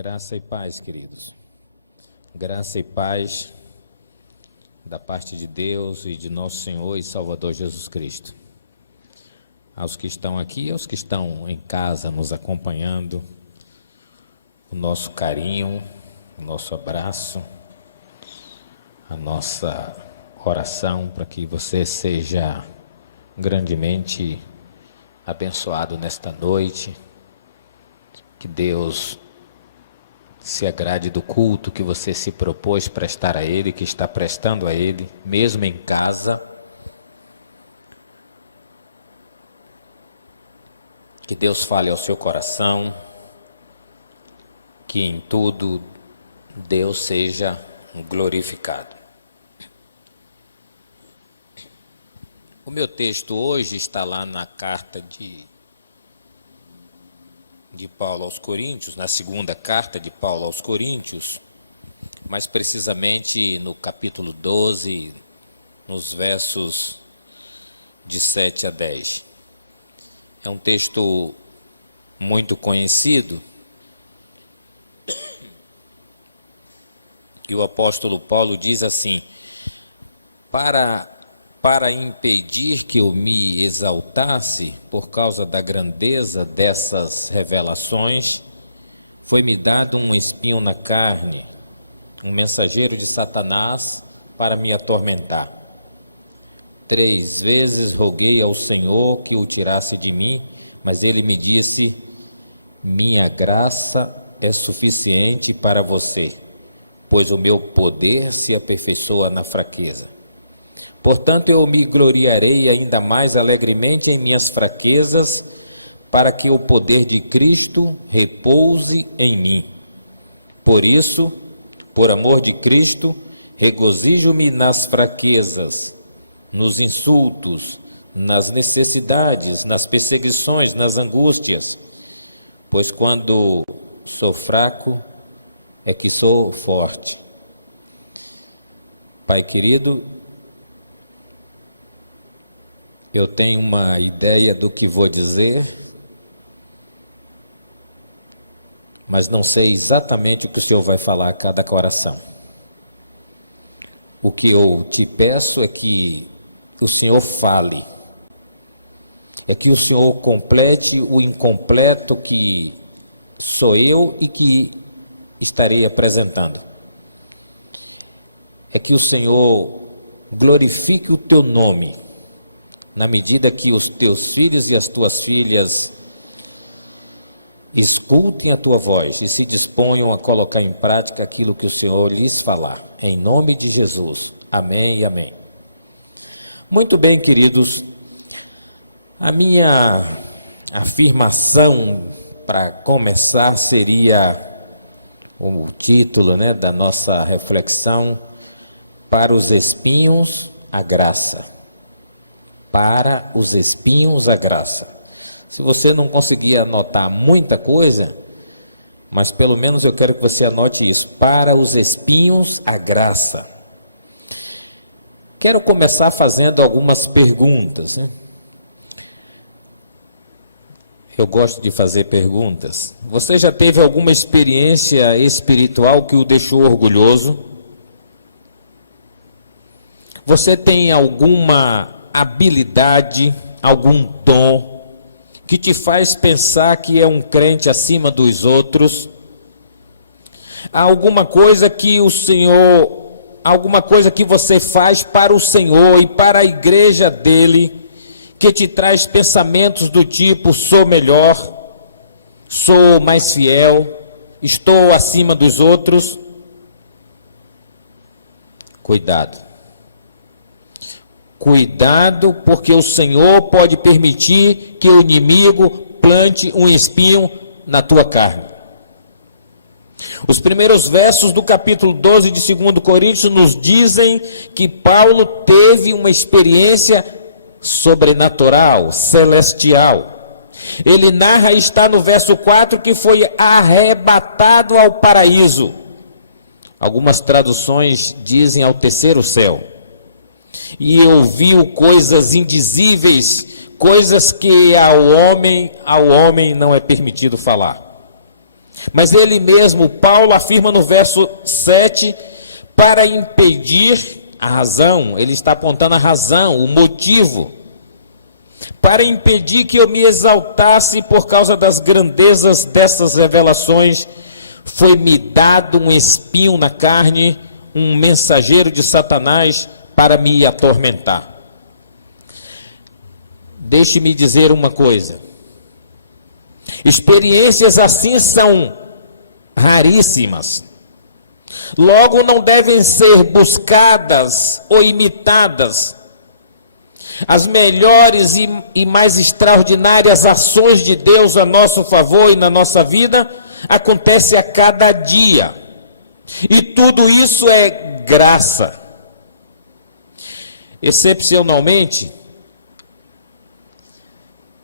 Graça e paz, queridos. Graça e paz da parte de Deus e de nosso Senhor e Salvador Jesus Cristo. Aos que estão aqui e aos que estão em casa nos acompanhando, o nosso carinho, o nosso abraço, a nossa oração para que você seja grandemente abençoado nesta noite, que Deus se agrade do culto que você se propôs prestar a Ele, que está prestando a Ele, mesmo em casa. Que Deus fale ao seu coração, que em tudo Deus seja glorificado. O meu texto hoje está lá na carta de Paulo aos Coríntios, na segunda carta de Paulo aos Coríntios, mais precisamente no capítulo 12, nos versos de 7 a 10. É um texto muito conhecido, e o apóstolo Paulo diz assim: para impedir que eu me exaltasse por causa da grandeza dessas revelações, foi-me dado um espinho na carne, um mensageiro de Satanás para me atormentar. 3 vezes roguei ao Senhor que o tirasse de mim, mas ele me disse: minha graça é suficiente para você, pois o meu poder se aperfeiçoa na fraqueza. Portanto, eu me gloriarei ainda mais alegremente em minhas fraquezas, para que o poder de Cristo repouse em mim. Por isso, por amor de Cristo, regozijo-me nas fraquezas, nos insultos, nas necessidades, nas perseguições, nas angústias, pois quando sou fraco é que sou forte. Pai querido, eu tenho uma ideia do que vou dizer, mas não sei exatamente o que o Senhor vai falar a cada coração. O que eu te peço é que o Senhor fale, é que o Senhor complete o incompleto que sou eu e que estarei apresentando. É que o Senhor glorifique o teu nome, na medida que os teus filhos e as tuas filhas escutem a tua voz e se disponham a colocar em prática aquilo que o Senhor lhes falar. Em nome de Jesus. Amém e amém. Muito bem, queridos. A minha afirmação para começar seria o título, da nossa reflexão: para os espinhos, a graça. Para os espinhos, a graça. Se você não conseguir anotar muita coisa, mas pelo menos eu quero que você anote isso: para os espinhos, a graça. Quero começar fazendo algumas perguntas. Eu gosto de fazer perguntas. Você já teve alguma experiência espiritual que o deixou orgulhoso? Você tem alguma habilidade, algum dom que te faz pensar que é um crente acima dos outros? Há alguma coisa que alguma coisa que você faz para o Senhor e para a igreja dele, que te traz pensamentos do tipo: sou melhor, sou mais fiel, estou acima dos outros? Cuidado. Cuidado, porque o Senhor pode permitir que o inimigo plante um espinho na tua carne. Os primeiros versos do capítulo 12 de 2 Coríntios nos dizem que Paulo teve uma experiência sobrenatural, celestial. Ele narra, está no verso 4, que foi arrebatado ao paraíso. Algumas traduções dizem ao terceiro céu. E ouviu coisas indizíveis, coisas que ao homem não é permitido falar. Mas ele mesmo, Paulo, afirma no verso 7, para impedir a razão, ele está apontando a razão, o motivo, para impedir que eu me exaltasse por causa das grandezas dessas revelações, foi-me dado um espinho na carne, um mensageiro de Satanás para me atormentar. Deixe-me dizer uma coisa. Experiências assim são raríssimas. Logo, não devem ser buscadas ou imitadas. As melhores e mais extraordinárias ações de Deus a nosso favor e na nossa vida acontecem a cada dia. E tudo isso é graça. Excepcionalmente,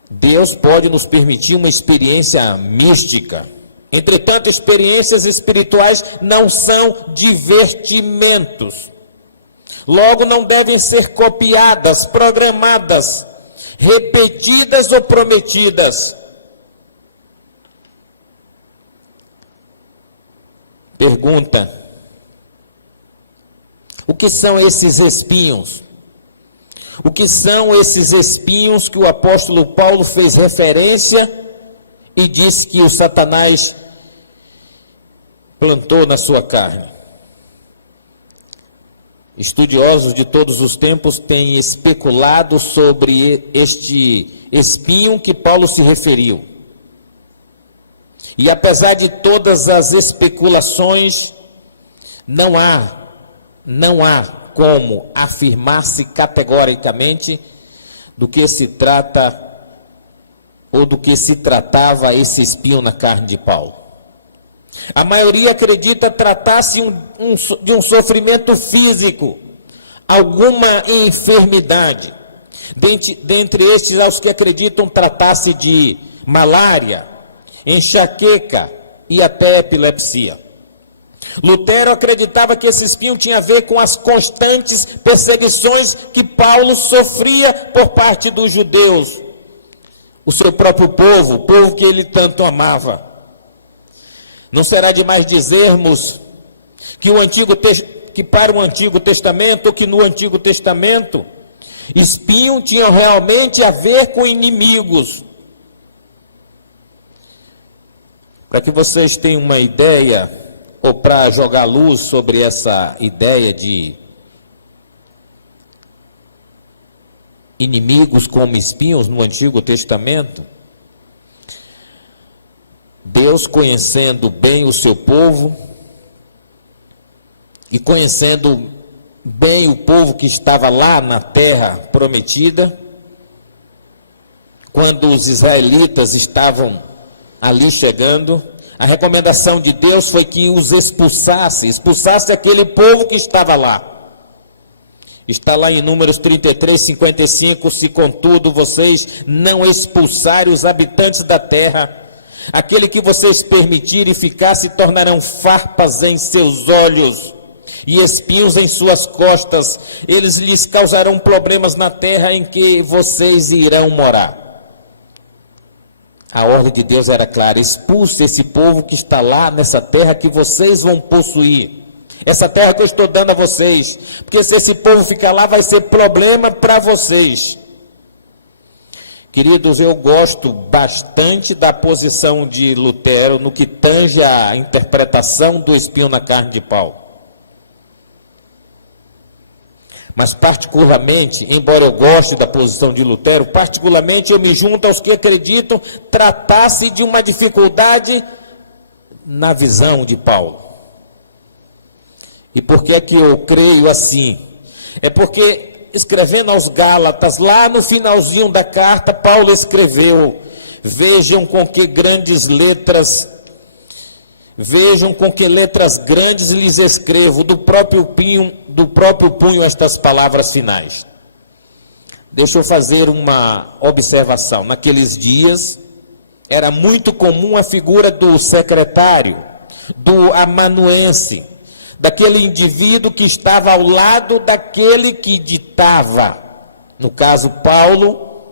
Deus pode nos permitir uma experiência mística. Entretanto, experiências espirituais não são divertimentos. Logo, não devem ser copiadas, programadas, repetidas ou prometidas. Pergunta: o que são esses espinhos? O que são esses espinhos que o apóstolo Paulo fez referência e disse que o Satanás plantou na sua carne? Estudiosos de todos os tempos têm especulado sobre este espinho que Paulo se referiu. E apesar de todas as especulações, não há como afirmar-se categoricamente do que se trata ou do que se tratava esse espinho na carne de Paulo. A maioria acredita tratar-se de um sofrimento físico, alguma enfermidade. Dentre estes, há os que acreditam tratar-se de malária, enxaqueca e até epilepsia. Lutero acreditava que esse espinho tinha a ver com as constantes perseguições que Paulo sofria por parte dos judeus, o seu próprio povo, o povo que ele tanto amava. Não será demais dizermos que para o Antigo Testamento, ou que no Antigo Testamento, espinho tinha realmente a ver com inimigos. Para que vocês tenham uma ideia, ou para jogar luz sobre essa ideia de inimigos como espinhos no Antigo Testamento, Deus, conhecendo bem o seu povo e conhecendo bem o povo que estava lá na terra prometida, quando os israelitas estavam ali chegando, a recomendação de Deus foi que os expulsasse aquele povo que estava lá. Está lá em Números 33, 55, se contudo vocês não expulsarem os habitantes da terra, aquele que vocês permitirem ficar se tornarão farpas em seus olhos e espinhos em suas costas, eles lhes causarão problemas na terra em que vocês irão morar. A ordem de Deus era clara: expulse esse povo que está lá nessa terra que vocês vão possuir. Essa terra que eu estou dando a vocês. Porque se esse povo ficar lá, vai ser problema para vocês. Queridos, eu gosto bastante da posição de Lutero no que tange a interpretação do espinho na carne de Paulo. Mas particularmente, embora eu goste da posição de Lutero, particularmente eu me junto aos que acreditam tratar-se de uma dificuldade na visão de Paulo. E por que é que eu creio assim? É porque, escrevendo aos Gálatas, lá no finalzinho da carta, Paulo escreveu: vejam com que letras grandes lhes escrevo, do próprio punho estas palavras finais. Deixa eu fazer uma observação. Naqueles dias, era muito comum a figura do secretário, do amanuense, daquele indivíduo que estava ao lado daquele que ditava. No caso, Paulo,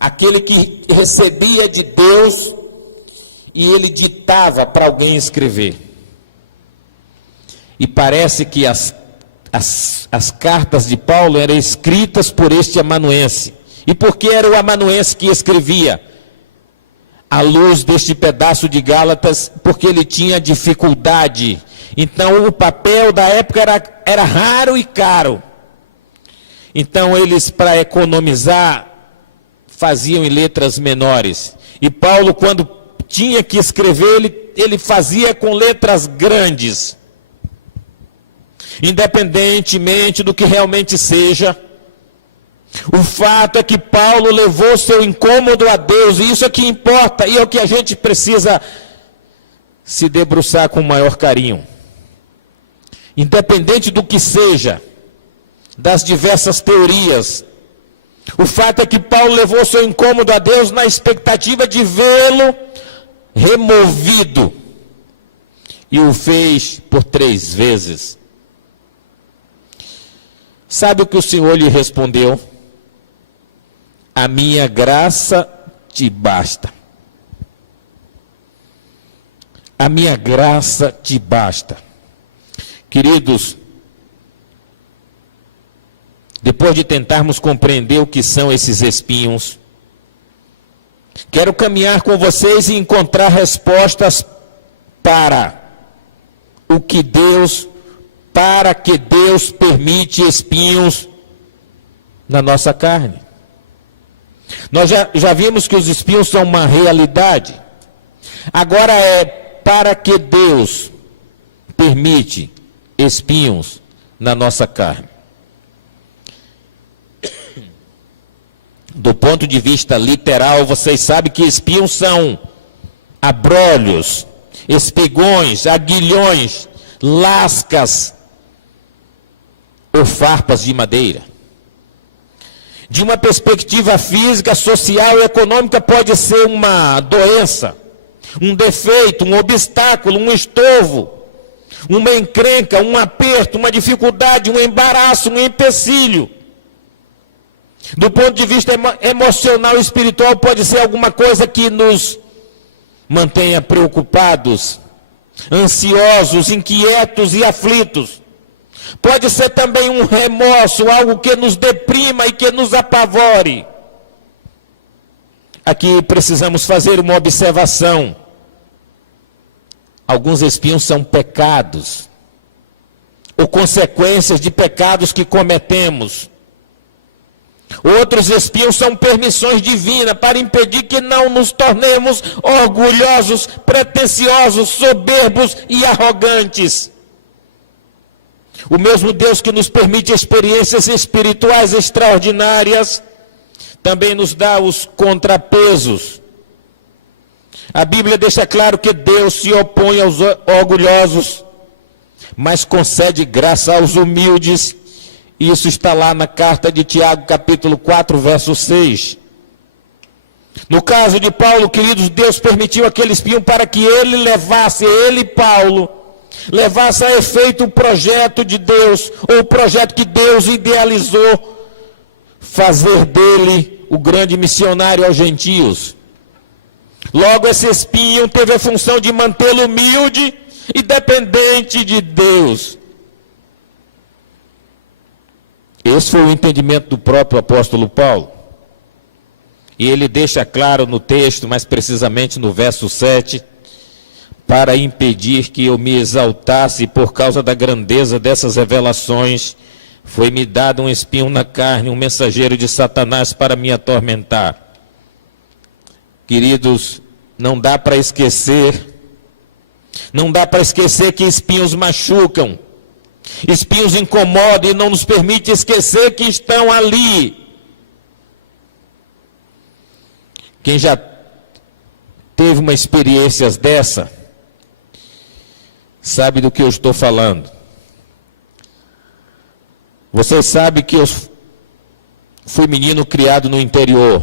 aquele que recebia de Deus e ele ditava para alguém escrever. E parece que as cartas de Paulo eram escritas por este amanuense. E por que era o amanuense que escrevia? À luz deste pedaço de Gálatas, porque ele tinha dificuldade. Então o papel da época era raro e caro. Então eles, para economizar, faziam em letras menores. E Paulo, quando tinha que escrever, ele fazia com letras grandes. Independentemente do que realmente seja, o fato é que Paulo levou seu incômodo a Deus, e isso é que importa, e é o que a gente precisa se debruçar com maior carinho. Independente do que seja, das diversas teorias, o fato é que Paulo levou seu incômodo a Deus na expectativa de vê-lo removido, e o fez por 3 vezes. Sabe o que o Senhor lhe respondeu? A minha graça te basta. A minha graça te basta. Queridos, depois de tentarmos compreender o que são esses espinhos, quero caminhar com vocês e encontrar respostas para que Deus permite espinhos na nossa carne. Nós já vimos que os espinhos são uma realidade. Agora para que Deus permite espinhos na nossa carne. Do ponto de vista literal, vocês sabem que espinhos são abrolhos, espigões, aguilhões, lascas ou farpas de madeira. De uma perspectiva física, social e econômica, pode ser uma doença, um defeito, um obstáculo, um estorvo, uma encrenca, um aperto, uma dificuldade, um embaraço, um empecilho. Do ponto de vista emocional e espiritual, pode ser alguma coisa que nos mantenha preocupados, ansiosos, inquietos e aflitos. Pode ser também um remorso, algo que nos deprima e que nos apavore. Aqui precisamos fazer uma observação. Alguns espinhos são pecados, ou consequências de pecados que cometemos. Outros espinhos são permissões divinas para impedir que não nos tornemos orgulhosos, pretensiosos, soberbos e arrogantes. O mesmo Deus que nos permite experiências espirituais extraordinárias, também nos dá os contrapesos. A Bíblia deixa claro que Deus se opõe aos orgulhosos, mas concede graça aos humildes. Isso está lá na carta de Tiago, capítulo 4, verso 6. No caso de Paulo, queridos, Deus permitiu aquele espinho para que Paulo, levasse a efeito o projeto de Deus, ou o projeto que Deus idealizou, fazer dele o grande missionário aos gentios. Logo, esse espinho teve a função de mantê-lo humilde e dependente de Deus. Esse foi o entendimento do próprio apóstolo Paulo. E ele deixa claro no texto, mais precisamente no verso 7, para impedir que eu me exaltasse por causa da grandeza dessas revelações, foi-me dado um espinho na carne, um mensageiro de Satanás para me atormentar. Queridos, não dá para esquecer que espinhos machucam, espinhos incomodam e não nos permite esquecer que estão ali. Quem já teve uma experiência dessa, sabe do que eu estou falando. Vocês sabem que eu fui menino criado no interior.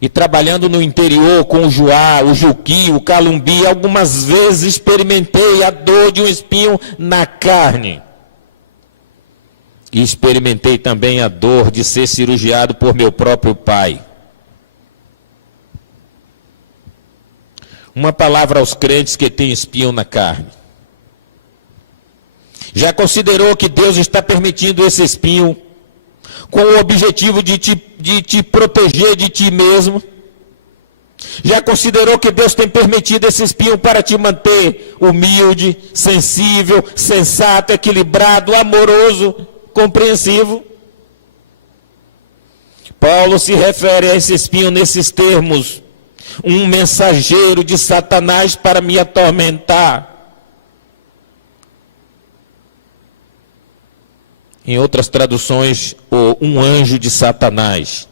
E trabalhando no interior com o juá, o juqui, o calumbi, algumas vezes experimentei a dor de um espinho na carne. E experimentei também a dor de ser cirurgiado por meu próprio pai. Uma palavra aos crentes que têm espinho na carne. Já considerou que Deus está permitindo esse espinho com o objetivo de te proteger de ti mesmo? Já considerou que Deus tem permitido esse espinho para te manter humilde, sensível, sensato, equilibrado, amoroso, compreensivo? Paulo se refere a esse espinho nesses termos: um mensageiro de Satanás para me atormentar. Em outras traduções, um anjo de Satanás.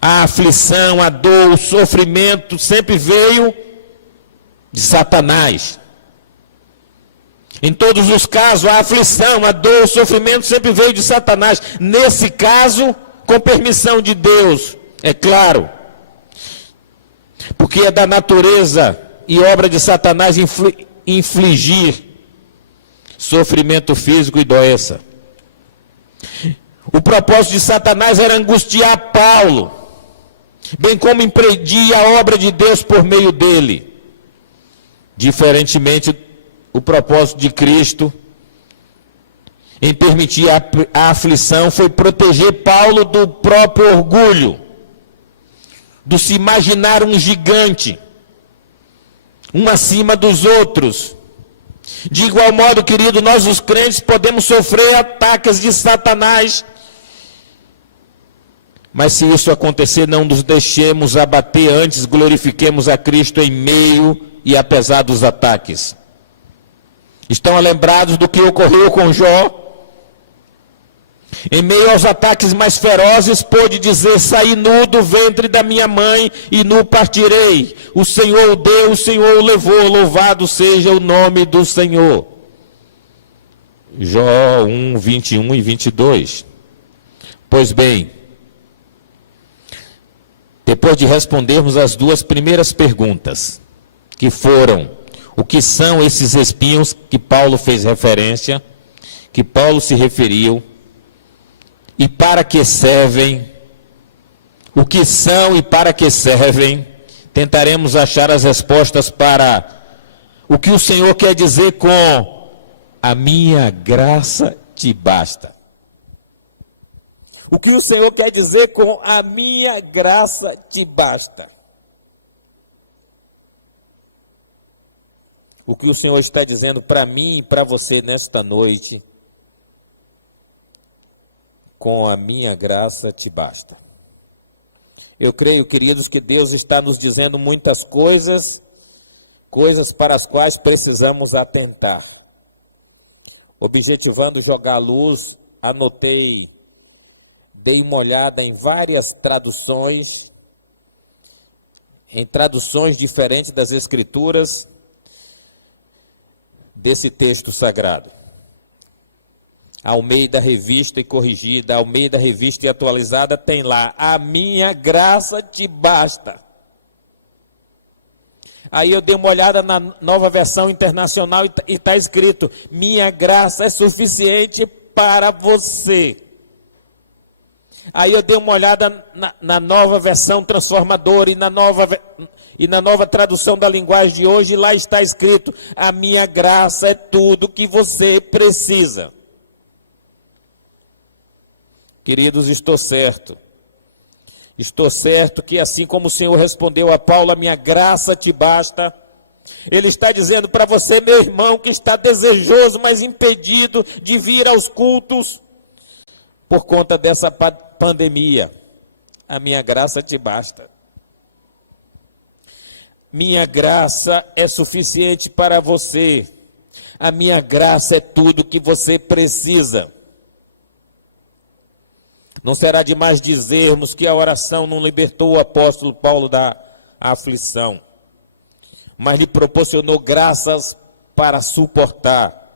A aflição, a dor, o sofrimento sempre veio de Satanás. Em todos os casos, a aflição, a dor, o sofrimento sempre veio de Satanás. Nesse caso, com permissão de Deus, é claro. Porque é da natureza e obra de Satanás infligir sofrimento físico e doença. O propósito de Satanás era angustiar Paulo, bem como impedir a obra de Deus por meio dele. Diferentemente, o propósito de Cristo em permitir a aflição foi proteger Paulo do próprio orgulho, do se imaginar um gigante, um acima dos outros. De igual modo, querido, nós os crentes podemos sofrer ataques de Satanás, mas se isso acontecer, não nos deixemos abater, antes glorifiquemos a Cristo em meio e apesar dos ataques. Estão lembrados do que ocorreu com Jó? Em meio aos ataques mais ferozes, pôde dizer: saí nu do ventre da minha mãe e nu partirei. O Senhor o deu, o Senhor o levou, louvado seja o nome do Senhor. Jó 1, 21 e 22. Pois bem, depois de respondermos as duas primeiras perguntas, que foram: o que são esses espinhos que Paulo fez referência, que Paulo se referiu, e para que servem, o que são e para que servem, tentaremos achar as respostas para o que o Senhor quer dizer com a minha graça te basta. O que o Senhor quer dizer com a minha graça te basta? O que o Senhor está dizendo para mim e para você nesta noite: com a minha graça te basta. Eu creio, queridos, que Deus está nos dizendo muitas coisas para as quais precisamos atentar. Objetivando jogar luz, dei uma olhada em várias traduções, em traduções diferentes das Escrituras desse texto sagrado. Almeida Revista e Corrigida, Almeida Revista e Atualizada, tem lá: a minha graça te basta. Aí eu dei uma olhada na Nova Versão Internacional e está escrito: minha graça é suficiente para você. Aí eu dei uma olhada na Nova Versão Transformadora e na nova tradução da linguagem de hoje, e lá está escrito: a minha graça é tudo que você precisa. Queridos, estou certo que assim como o Senhor respondeu a Paulo: a minha graça te basta, Ele está dizendo para você, meu irmão, que está desejoso, mas impedido de vir aos cultos por conta dessa pandemia: a minha graça te basta. Minha graça é suficiente para você. A minha graça é tudo que você precisa. Não será demais dizermos que a oração não libertou o apóstolo Paulo da aflição, mas lhe proporcionou graças para suportar,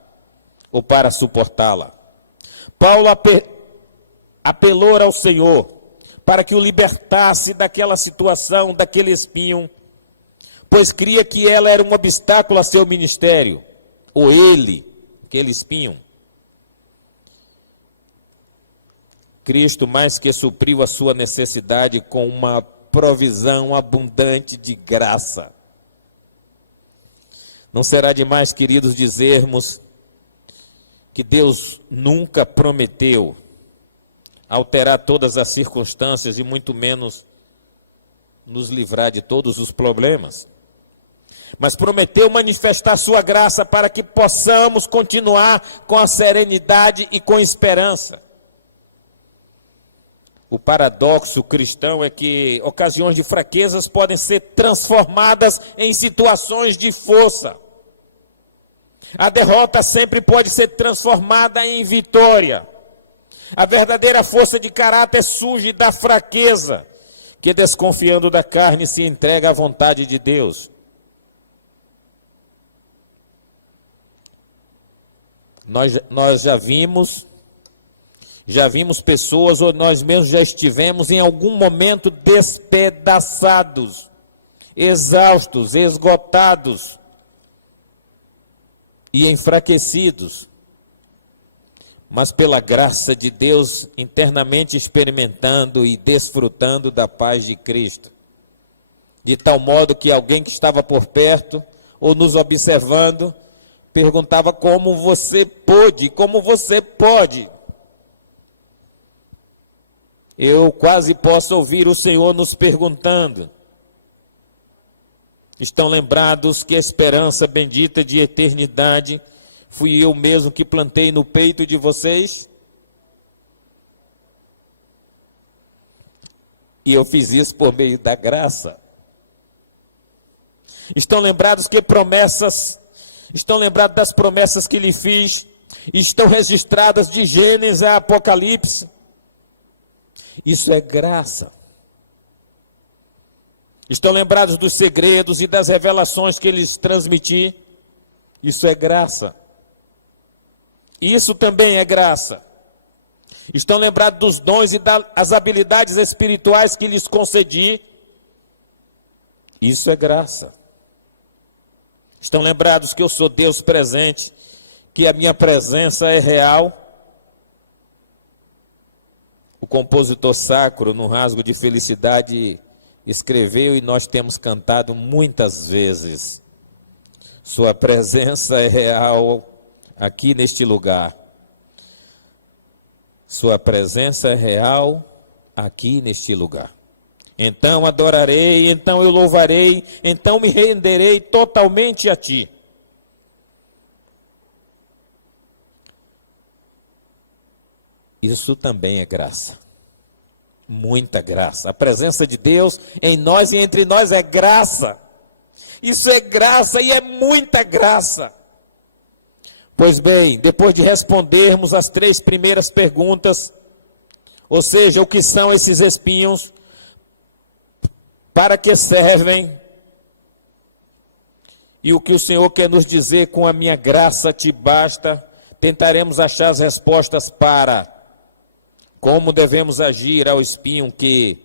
ou para suportá-la. Paulo apelou ao Senhor para que o libertasse daquela situação, daquele espinho, pois cria que ela era um obstáculo a seu ministério, ou ele, aquele espinho. Cristo mais que supriu a sua necessidade com uma provisão abundante de graça. Não será demais, queridos, dizermos que Deus nunca prometeu alterar todas as circunstâncias e muito menos nos livrar de todos os problemas. Mas prometeu manifestar sua graça para que possamos continuar com a serenidade e com esperança. O paradoxo cristão é que ocasiões de fraquezas podem ser transformadas em situações de força. A derrota sempre pode ser transformada em vitória. A verdadeira força de caráter surge da fraqueza, que desconfiando da carne se entrega à vontade de Deus. Nós já vimos pessoas, ou nós mesmos já estivemos em algum momento despedaçados, exaustos, esgotados e enfraquecidos, mas pela graça de Deus internamente experimentando e desfrutando da paz de Cristo, de tal modo que alguém que estava por perto ou nos observando perguntava: como você pôde, como você pode? Eu quase posso ouvir o Senhor nos perguntando: estão lembrados que a esperança bendita de eternidade fui eu mesmo que plantei no peito de vocês? E eu fiz isso por meio da graça. Estão lembrados das promessas que lhe fiz? Estão registradas de Gênesis a Apocalipse? Isso é graça. Estão lembrados dos segredos e das revelações que lhes transmiti? Isso é graça. Isso também é graça. Estão lembrados dos dons e das habilidades espirituais que lhes concedi? Isso é graça. Estão lembrados que eu sou Deus presente, que a minha presença é real? O compositor sacro, no Rasgo de Felicidade, escreveu e nós temos cantado muitas vezes: sua presença é real aqui neste lugar. Sua presença é real aqui neste lugar. Então adorarei, então eu louvarei, então me renderei totalmente a ti. Isso também é graça. Muita graça. A presença de Deus em nós e entre nós é graça. Isso é graça e é muita graça. Pois bem, depois de respondermos as 3 primeiras perguntas, ou seja, o que são esses espinhos, para que servem, e o que o Senhor quer nos dizer com a minha graça te basta, tentaremos achar as respostas para como devemos agir ao espinho que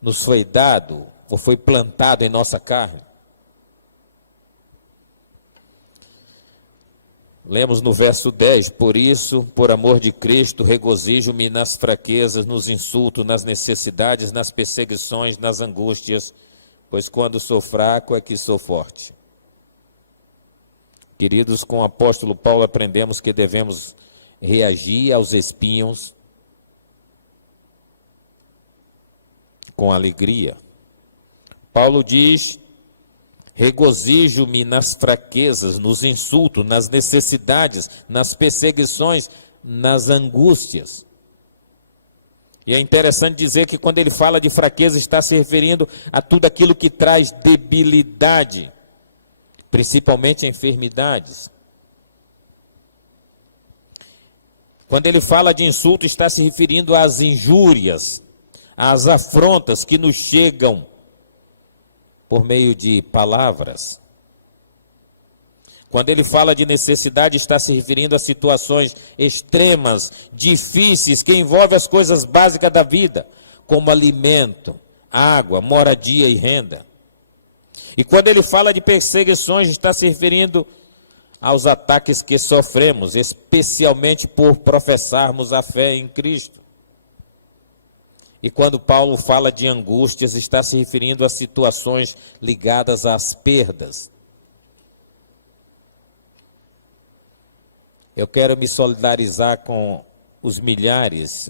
nos foi dado ou foi plantado em nossa carne. Lemos no verso 10, por isso, por amor de Cristo, regozijo-me nas fraquezas, nos insultos, nas necessidades, nas perseguições, nas angústias, pois quando sou fraco é que sou forte. Queridos, com o apóstolo Paulo aprendemos que devemos reagir aos espinhos com alegria. Paulo diz: regozijo-me nas fraquezas, nos insultos, nas necessidades, nas perseguições, nas angústias. E é interessante dizer que quando ele fala de fraqueza, está se referindo a tudo aquilo que traz debilidade, principalmente enfermidades. Quando ele fala de insulto, está se referindo às injúrias, às afrontas que nos chegam por meio de palavras. Quando ele fala de necessidade, está se referindo a situações extremas, difíceis, que envolvem as coisas básicas da vida, como alimento, água, moradia e renda. E quando ele fala de perseguições, está se referindo aos ataques que sofremos, especialmente por professarmos a fé em Cristo. E quando Paulo fala de angústias, está se referindo a situações ligadas às perdas. Eu quero me solidarizar com os milhares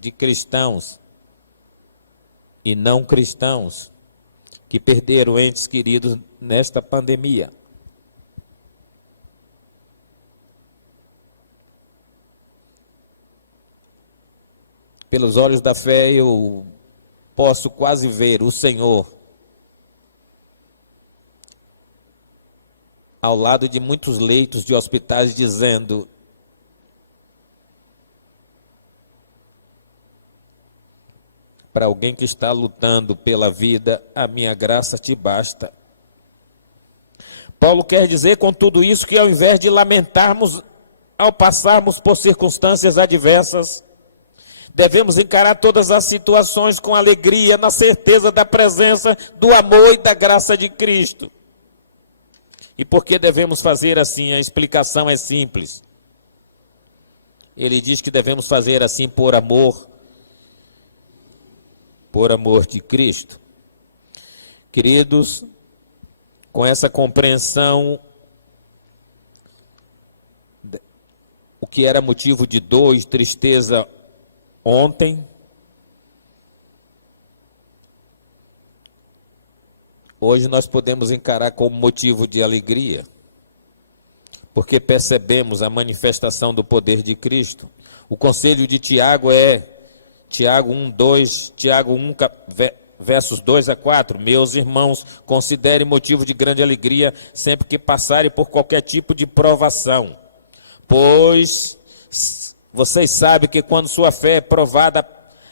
de cristãos e não cristãos que perderam entes queridos nesta pandemia. Pelos olhos da fé, eu posso quase ver o Senhor ao lado de muitos leitos de hospitais dizendo: para alguém que está lutando pela vida, a minha graça te basta. Paulo quer dizer com tudo isso que ao invés de lamentarmos ao passarmos por circunstâncias adversas, devemos encarar todas as situações com alegria, na certeza da presença, do amor e da graça de Cristo. E por que devemos fazer assim? A explicação é simples. Ele diz que devemos fazer assim por amor de Cristo. Queridos, com essa compreensão, o que era motivo de dor e tristeza ontem, hoje nós podemos encarar como motivo de alegria, porque percebemos a manifestação do poder de Cristo. O conselho de Tiago é Tiago 1, versos 2 a 4. Meus irmãos, considerem motivo de grande alegria sempre que passarem por qualquer tipo de provação, pois vocês sabem que quando sua fé é provada,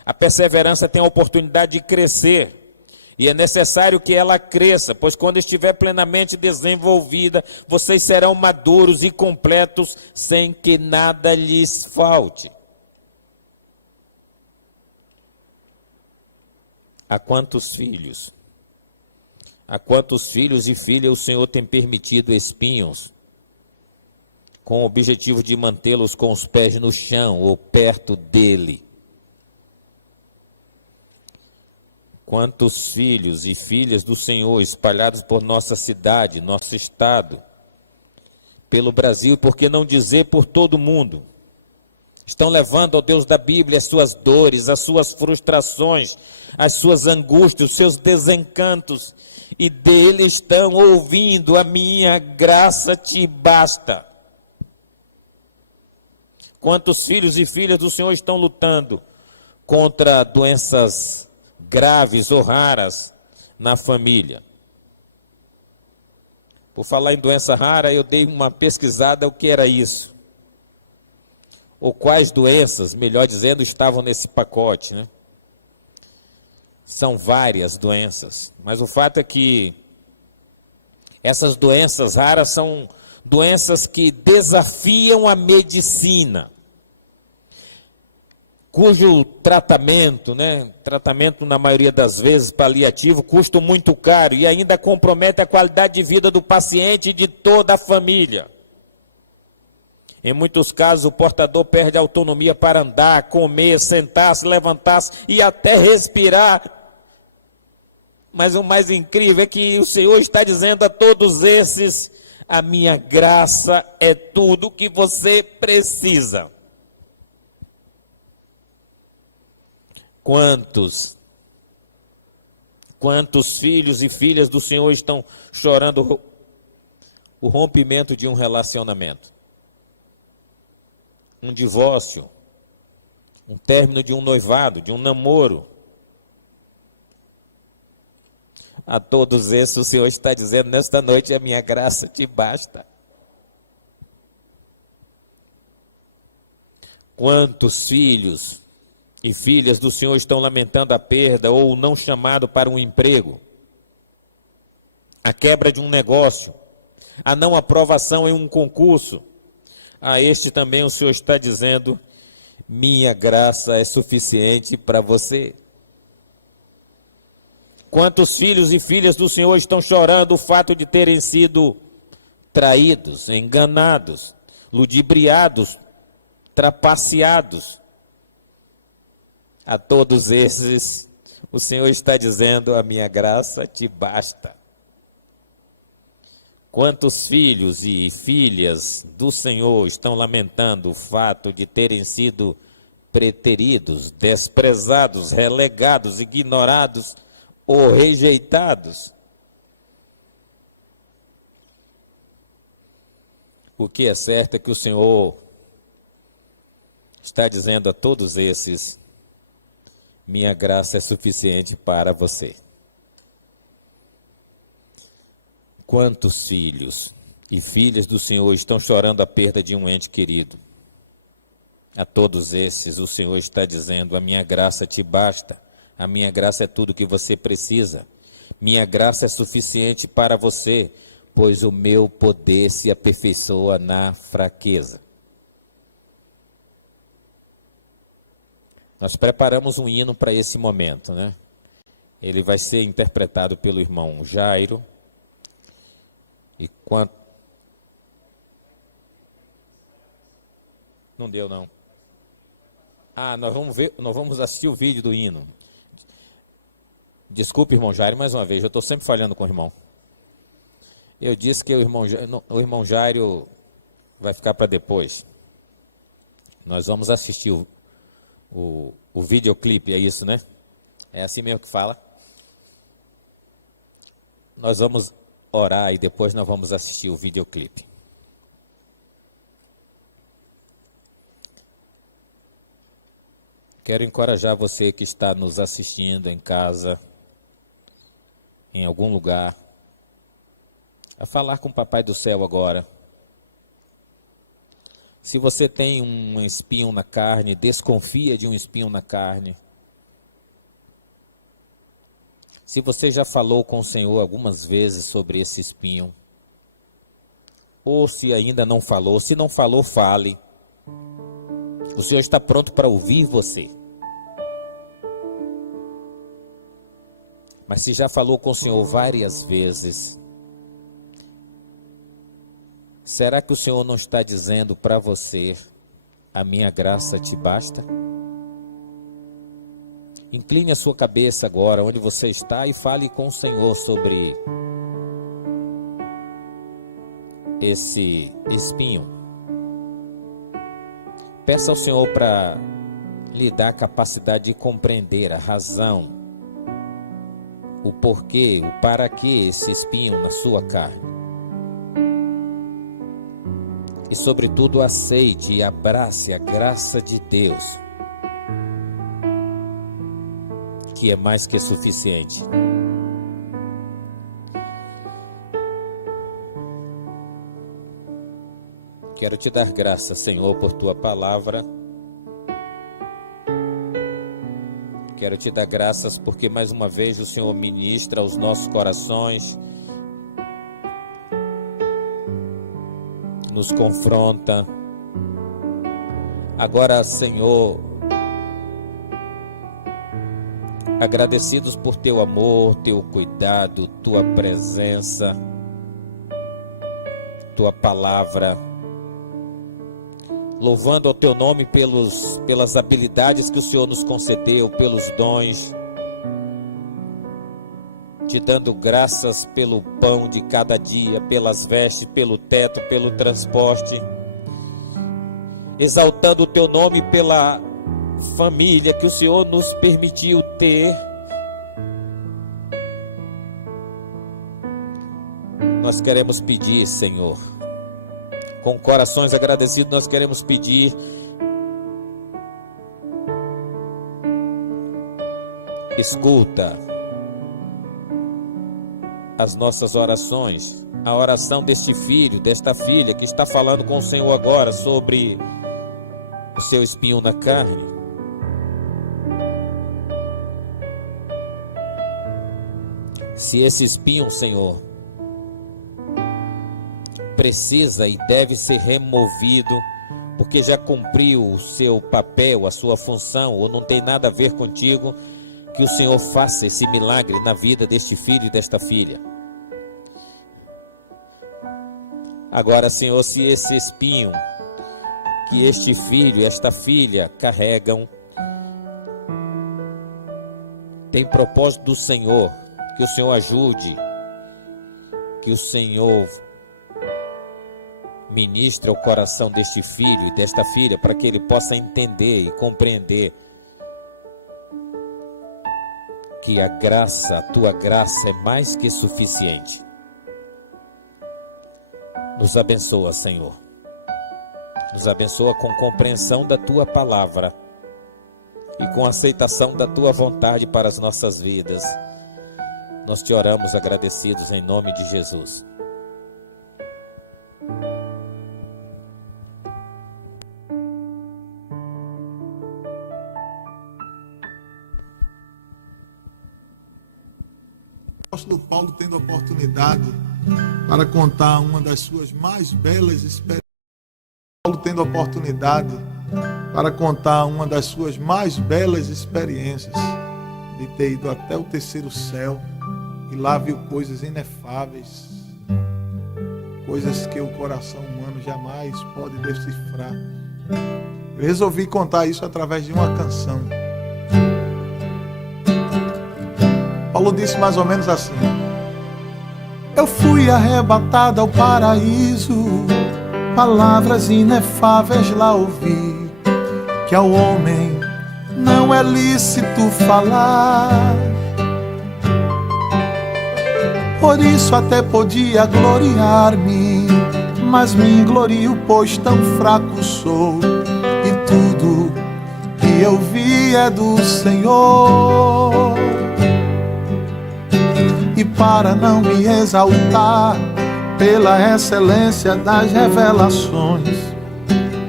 a perseverança tem a oportunidade de crescer. E é necessário que ela cresça, pois quando estiver plenamente desenvolvida, vocês serão maduros e completos, sem que nada lhes falte. A quantos filhos e filhas o Senhor tem permitido espinhos, com o objetivo de mantê-los com os pés no chão ou perto dele? Quantos filhos e filhas do Senhor espalhados por nossa cidade, nosso estado, pelo Brasil, e por que não dizer por todo o mundo, estão levando ao Deus da Bíblia as suas dores, as suas frustrações, as suas angústias, os seus desencantos, e dele estão ouvindo: a minha graça te basta. Quantos filhos e filhas do Senhor estão lutando contra doenças graves ou raras na família? Por falar em doença rara, eu dei uma pesquisada o que era isso, ou quais doenças, melhor dizendo, estavam nesse pacote, né? São várias doenças, mas o fato é que essas doenças raras são doenças que desafiam a medicina, cujo tratamento na maioria das vezes paliativo, custa muito caro e ainda compromete a qualidade de vida do paciente e de toda a família. Em muitos casos, o portador perde a autonomia para andar, comer, sentar-se, levantar-se e até respirar. Mas o mais incrível é que o Senhor está dizendo a todos esses: a minha graça é tudo que você precisa. Quantos filhos e filhas do Senhor estão chorando o rompimento de um relacionamento, um divórcio, um término de um noivado, de um namoro? A todos esses o Senhor está dizendo nesta noite: a minha graça te basta. Quantos filhos e filhas do Senhor estão lamentando a perda ou o não chamado para um emprego, a quebra de um negócio, a não aprovação em um concurso? A este também o Senhor está dizendo: minha graça é suficiente para você. Quantos filhos e filhas do Senhor estão chorando o fato de terem sido traídos, enganados, ludibriados, trapaceados? A todos esses, o Senhor está dizendo: a minha graça te basta. Quantos filhos e filhas do Senhor estão lamentando o fato de terem sido preteridos, desprezados, relegados, ignorados ou rejeitados? O que é certo é que o Senhor está dizendo a todos esses: minha graça é suficiente para você. Quantos filhos e filhas do Senhor estão chorando a perda de um ente querido? A todos esses o Senhor está dizendo: a minha graça te basta, a minha graça é tudo o que você precisa, minha graça é suficiente para você, pois o meu poder se aperfeiçoa na fraqueza. Nós preparamos um hino para esse momento, né? Ele vai ser interpretado pelo irmão Jairo. E quanto... Não deu, não. Nós vamos assistir o vídeo do hino. Desculpe, irmão Jairo, mais uma vez, eu estou sempre falhando com o irmão. Eu disse que o irmão Jairo vai ficar para depois. Nós vamos assistir o videoclipe, é isso, né? É assim mesmo que fala. Nós vamos orar e depois nós vamos assistir o videoclipe. Quero encorajar você que está nos assistindo em casa, em algum lugar, a falar com o Papai do Céu agora. Se você tem um espinho na carne, desconfia de um espinho na carne. Se você já falou com o Senhor algumas vezes sobre esse espinho, ou se ainda não falou, se não falou, fale. O Senhor está pronto para ouvir você. Mas se já falou com o Senhor várias vezes, será que o Senhor não está dizendo para você: a minha graça te basta? Incline a sua cabeça agora, onde você está, e fale com o Senhor sobre esse espinho. Peça ao Senhor para lhe dar a capacidade de compreender a razão, o porquê, o para que esse espinho na sua carne. E, sobretudo, aceite e abrace a graça de Deus, que é mais que suficiente. Quero te dar graças, Senhor, por tua palavra. Quero te dar graças porque mais uma vez o Senhor ministra aos nossos corações, nos confronta. Agora, Senhor, agradecidos por teu amor, teu cuidado, tua presença, tua palavra, louvando ao teu nome pelas habilidades que o Senhor nos concedeu, pelos dons, te dando graças pelo pão de cada dia, pelas vestes, pelo teto, pelo transporte, exaltando o teu nome pela família que o Senhor nos permitiu ter. Nós queremos pedir, Senhor, com corações agradecidos, nós queremos pedir, escuta as nossas orações, a oração deste filho, desta filha que está falando com o Senhor agora sobre o seu espinho na carne. Se esse espinho, Senhor, precisa e deve ser removido, porque já cumpriu o seu papel, a sua função, ou não tem nada a ver contigo, que o Senhor faça esse milagre na vida deste filho e desta filha. Agora, Senhor, se esse espinho que este filho e esta filha carregam tem propósito do Senhor, que o Senhor ajude, que o Senhor ministre o coração deste filho e desta filha, para que ele possa entender e compreender que a graça, a tua graça é mais que suficiente. Nos abençoa, Senhor. Nos abençoa com compreensão da tua palavra e com aceitação da tua vontade para as nossas vidas. Nós te oramos agradecidos em nome de Jesus. O apóstolo Paulo tendo a oportunidade para contar uma das suas mais belas experiências. Paulo tendo a oportunidade para contar uma das suas mais belas experiências de ter ido até o terceiro céu e lá viu coisas inefáveis, coisas que o coração humano jamais pode decifrar. Eu resolvi contar isso através de uma canção. Paulo disse mais ou menos assim: eu fui arrebatado ao paraíso, palavras inefáveis lá ouvi, que ao homem não é lícito falar. Por isso até podia gloriar-me, mas me glorio, pois tão fraco sou, e tudo que eu vi é do Senhor. E para não me exaltar pela excelência das revelações,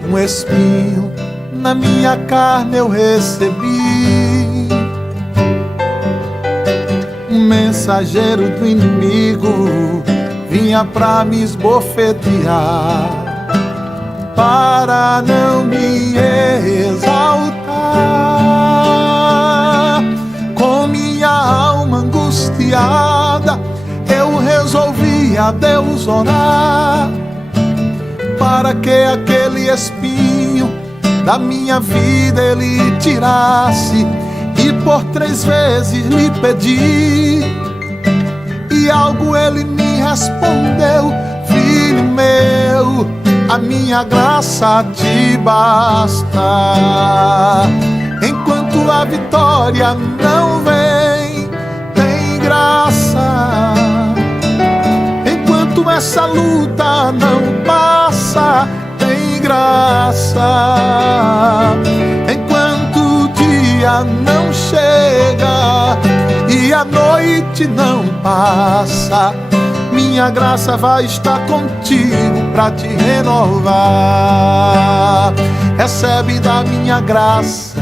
um espinho na minha carne eu recebi, um mensageiro do inimigo vinha pra me esbofetear, para não me exaltar. Com minha alma angustiada, eu resolvi a Deus orar, para que aquele espinho da minha vida Ele tirasse. E por 3 vezes lhe pedi, e algo Ele me respondeu: filho meu, a minha graça te basta. Enquanto a vitória não vem, tem graça. Enquanto essa luta não passa, tem graça. Enquanto o dia não chega e a noite não passa, minha graça vai estar contigo para te renovar. Recebe da minha graça,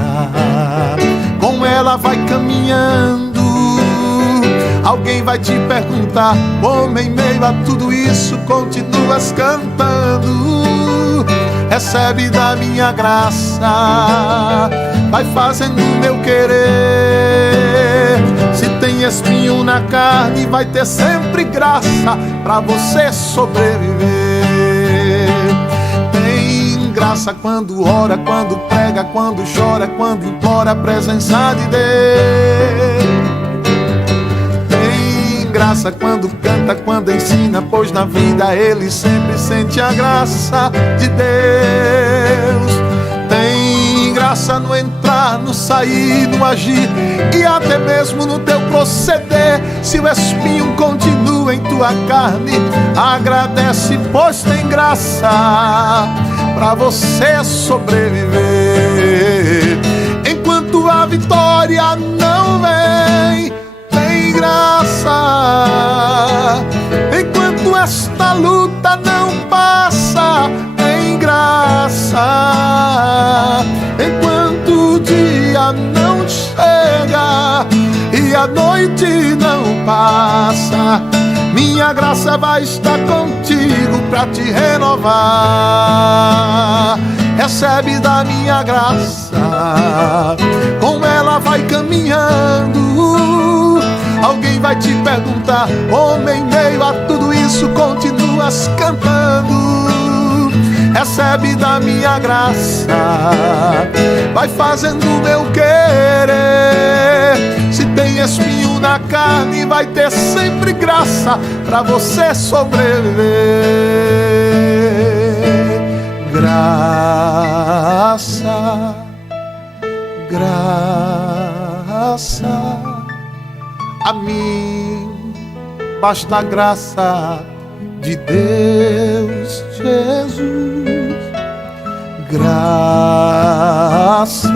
com ela vai caminhando. Alguém vai te perguntar: como em meio a tudo isso continuas cantando? Recebe da minha graça, vai fazendo o meu querer. Se tem espinho na carne, vai ter sempre graça pra você sobreviver. Tem graça quando ora, quando prega, quando chora, quando implora a presença de Deus. Tem graça quando canta, quando ensina, pois na vida ele sempre sente a graça de Deus. Tem graça no entrar, no sair, no agir e até mesmo no teu proceder. Se o espinho continua em tua carne, agradece, pois tem graça pra você sobreviver. Enquanto a vitória não vem, tem graça. Enquanto esta luta não passa, tem graça. Enquanto o dia não chega e a noite não passa, minha graça vai estar contigo pra te renovar. Recebe da minha graça, com ela vai caminhando. Alguém vai te perguntar: como em meio a tudo isso continuas cantando? Recebe da minha graça, vai fazendo o meu querer. Se tem espinho na carne, vai ter sempre graça pra você sobreviver. Graça, graça, a mim basta a graça de Deus Jesus. Graça,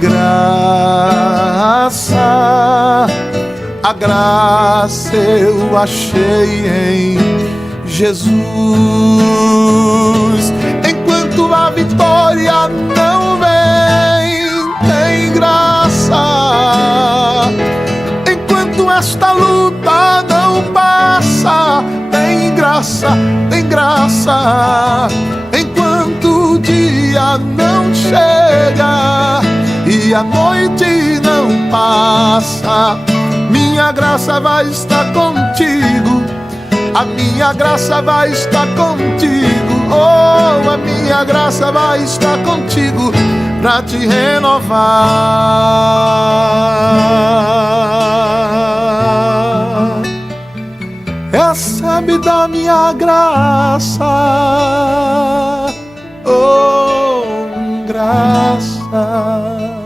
graça, a graça eu achei em Jesus. Enquanto a vitória não vem, tem graça. Enquanto esta luta não passa, tem graça, tem graça. Enquanto o dia não chega e a noite não passa, minha graça vai estar contigo. A minha graça vai estar contigo. Oh, a minha graça vai estar contigo pra te renovar. Recebe da minha graça, oh, graça.